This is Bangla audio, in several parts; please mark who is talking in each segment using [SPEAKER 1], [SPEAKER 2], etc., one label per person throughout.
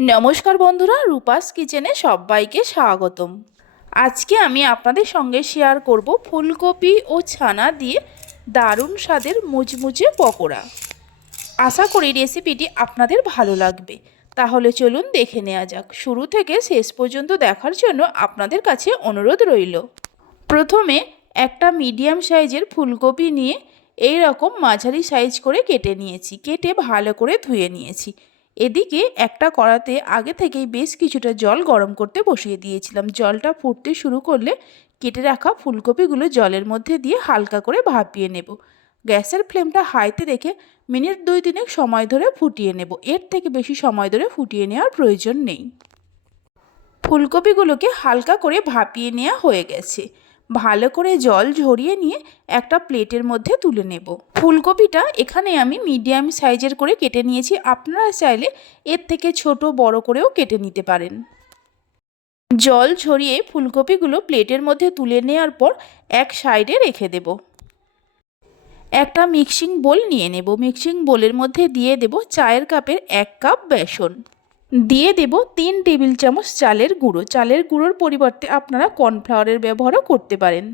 [SPEAKER 1] নমস্কার বন্ধুরা, রূপাস কিচেনে সবাইকে স্বাগতম। আজকে আমি আপনাদের সঙ্গে শেয়ার করব ফুলকপি ও ছানা দিয়ে দারুণ স্বাদের মুচমুচে পকোড়া। আশা করি রেসিপিটি আপনাদের ভালো লাগবে। তাহলে চলুন দেখে নেওয়া যাক। শুরু থেকে শেষ পর্যন্ত দেখার জন্য আপনাদের কাছে অনুরোধ রইল। প্রথমে একটা মিডিয়াম সাইজের ফুলকপি নিয়ে এই রকম মাঝারি সাইজ করে কেটে নিয়েছি। কেটে ভালো করে ধুয়ে নিয়েছি। এদিকে একটা কড়াতে আগে থেকেই বেশ কিছুটা জল গরম করতে বসিয়ে দিয়েছিলাম। জলটা ফুটতে শুরু করলে কেটে রাখা ফুলকপিগুলো জলের মধ্যে দিয়ে হালকা করে ভাপিয়ে নেব। গ্যাসের ফ্লেমটা হাইতে রেখে মিনিট দুই তিনেক সময় ধরে ফুটিয়ে নেব। এর থেকে বেশি সময় ধরে ফুটিয়ে নেওয়ার প্রয়োজন নেই। ফুলকপিগুলোকে হালকা করে ভাপিয়ে নেওয়া হয়ে গেছে। ভালো করে জল ঝরিয়ে নিয়ে একটা প্লেটের মধ্যে তুলে নেব। ফুলকপিটা এখানে আমি মিডিয়াম সাইজের করে কেটে নিয়েছি। আপনারা চাইলে এর থেকে ছোট বড় করেও কেটে নিতে পারেন। জল ঝরিয়ে ফুলকপিগুলো প্লেটের মধ্যে তুলে নেওয়ার পর এক সাইডে রেখে দেব। একটা মিক্সিং বোল নিয়ে নেব। মিক্সিং বোলের মধ্যে দিয়ে দেব চায়ের কাপের এক কাপ বেসন। দিয়ে দেব তিন টেবিল চামচ চালের গুঁড়ো। চালের গুঁড়োর পরিবর্তে আপনারা কর্নফ্লাওয়ারের ব্যবহারও করতে পারেন।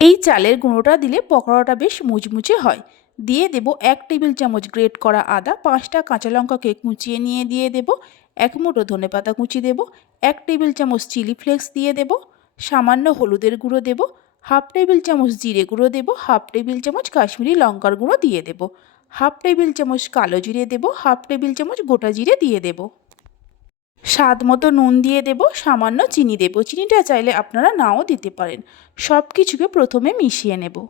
[SPEAKER 1] এই চালের গুঁড়োটা দিলে পকোড়াটা বেশ মুচমুচে হয়। দিয়ে দেব এক টেবিল চামচ গ্রেট করা আদা, পাঁচটা কাঁচা লঙ্কাকে কুচিয়ে নিয়ে দিয়ে দেব, এক মুঠো ধনে পাতা কুচি দেব, এক টেবিল চামচ চিলি ফ্লেক্স দিয়ে দেব, সামান্য হলুদের গুঁড়ো দেব, হাফ টেবিল চামচ জিরে গুঁড়ো দেব, হাফ টেবিল চামচ কাশ্মীরি লঙ্কার গুঁড়ো দিয়ে দেব, হাফ টেবিল চামচ কালো জিরে দেব, হাফ টেবিল চামচ গোটা জিরে দিয়ে দেবো। স্বাদ মতো নুন দিয়ে দেব, সামান্য চিনি দেব। চিনিটা চাইলে আপনারা নাও দিতে পারেন। সব কিছুকে প্রথমে মিশিয়ে নেব।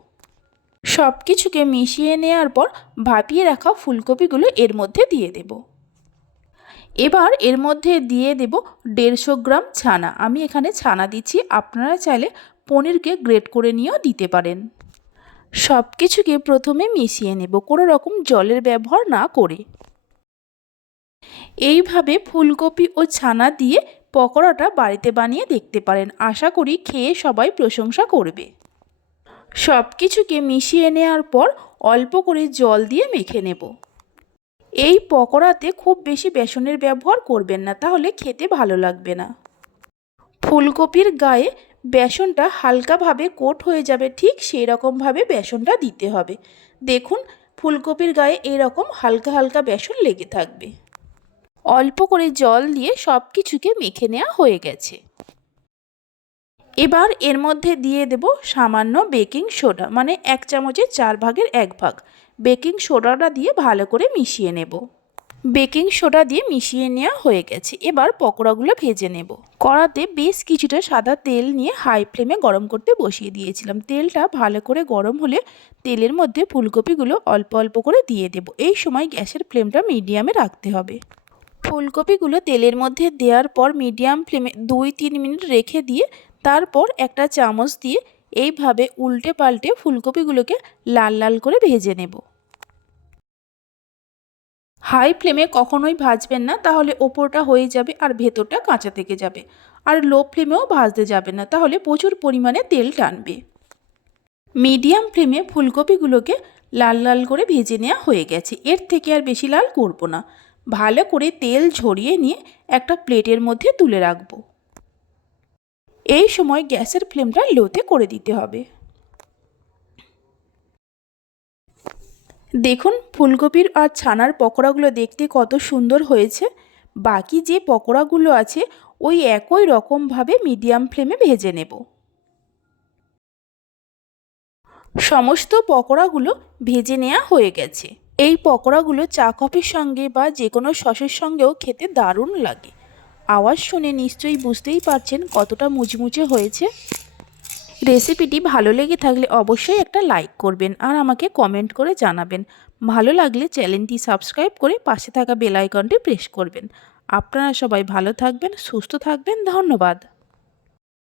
[SPEAKER 1] সব কিছুকে মিশিয়ে নেওয়ার পর ভাপিয়ে রাখা ফুলকপিগুলো এর মধ্যে দিয়ে দেব। এবার এর মধ্যে দিয়ে দেব দেড়শো গ্রাম ছানা। আমি এখানে ছানা দিচ্ছি। আপনারা চাইলে পনিরকে গ্রেট করে নিয়েও দিতে পারেন। সব কিছুকে প্রথমে মিশিয়ে নেব। কোনো রকম জলের ব্যবহার না করে। এইভাবে ফুলকপি ও ছানা দিয়ে পকোড়াটা বাড়িতে বানিয়ে দেখতে পারেন। আশা করি খেয়ে সবাই প্রশংসা করবে। সব কিছুকে মিশিয়ে নেওয়ার পর অল্প করে জল দিয়ে মেখে নেব। এই পকোড়াতে খুব বেশি বেসনের ব্যবহার করবেন না, তাহলে খেতে ভালো লাগবে না। ফুলকপির গায়ে বেসনটা হালকাভাবে কোট হয়ে যাবে, ঠিক সেই রকমভাবে বেসনটা দিতে হবে। দেখুন, ফুলকপির গায়ে এরকম হালকা হালকা বেসন লেগে থাকবে। অল্প করে জল দিয়ে সব কিছুকে মেখে নেওয়া হয়ে গেছে। এবার এর মধ্যে দিয়ে দেব সামান্য বেকিং সোডা মানে এক চামচের চার ভাগের এক ভাগ। বেকিং সোডাটা দিয়ে ভালো করে মিশিয়ে নেব। বেকিং সোডা দিয়ে মিশিয়ে নেওয়া হয়ে গেছে। এবার পকোড়াগুলো ভেজে নেব। কড়াতে বেশ কিছুটা সাদা তেল নিয়ে হাই ফ্লেমে গরম করতে বসিয়ে দিয়েছিলাম। তেলটা ভালো করে গরম হলে তেলের মধ্যে ফুলকপিগুলো অল্প অল্প করে দিয়ে দেব। এই সময় গ্যাসের ফ্লেমটা মিডিয়ামে রাখতে হবে। ফুলকপিগুলো তেলের মধ্যে দেওয়ার পর মিডিয়াম ফ্লেমে দুই তিন মিনিট রেখে দিয়ে তারপর একটা চামচ দিয়ে এইভাবে উল্টে পাল্টে ফুলকপিগুলোকে লাল লাল করে ভেজে নেব। হাই ফ্লেমে কখনোই ভাজবেন না, তাহলে ওপরটা হয়ে যাবে আর ভেতরটা কাঁচা থেকে যাবে। আর লো ফ্লেমেও ভাজতে যাবে না, তাহলে প্রচুর পরিমাণে তেল টানবে। মিডিয়াম ফ্লেমে ফুলকপিগুলোকে লাল লাল করে ভেজে নেওয়া হয়ে গেছে, এর থেকে আর বেশি লাল করব না। ভালো করে তেল ঝরিয়ে নিয়ে একটা প্লেটের মধ্যে তুলে রাখব। এই সময় গ্যাসের ফ্লেমটা লোতে করে দিতে হবে। দেখুন, ফুলকপির আর ছানার পকোড়াগুলো দেখতে কত সুন্দর হয়েছে। বাকি যে পকোড়াগুলো আছে, ওই একই রকমভাবে মিডিয়াম ফ্লেমে ভেজে নেব। সমস্ত পকোড়াগুলো ভেজে নেওয়া হয়ে গেছে। এই পকোড়াগুলো চা কফির সঙ্গে বা যে কোনো সসের সঙ্গেও খেতে দারুণ লাগে। আওয়াজ শুনে নিশ্চয়ই বুঝতেই পারছেন কতটা মুচমুচে হয়েছে। রেসিপিটি ভালো লেগে থাকলে অবশ্যই একটা লাইক করবেন আর আমাকে কমেন্ট করে জানাবেন। ভালো লাগলে চ্যানেলটি সাবস্ক্রাইব করে পাশে থাকা বেল আইকনটি প্রেস করবেন। আপনারা সবাই ভালো থাকবেন, সুস্থ থাকবেন, ধন্যবাদ।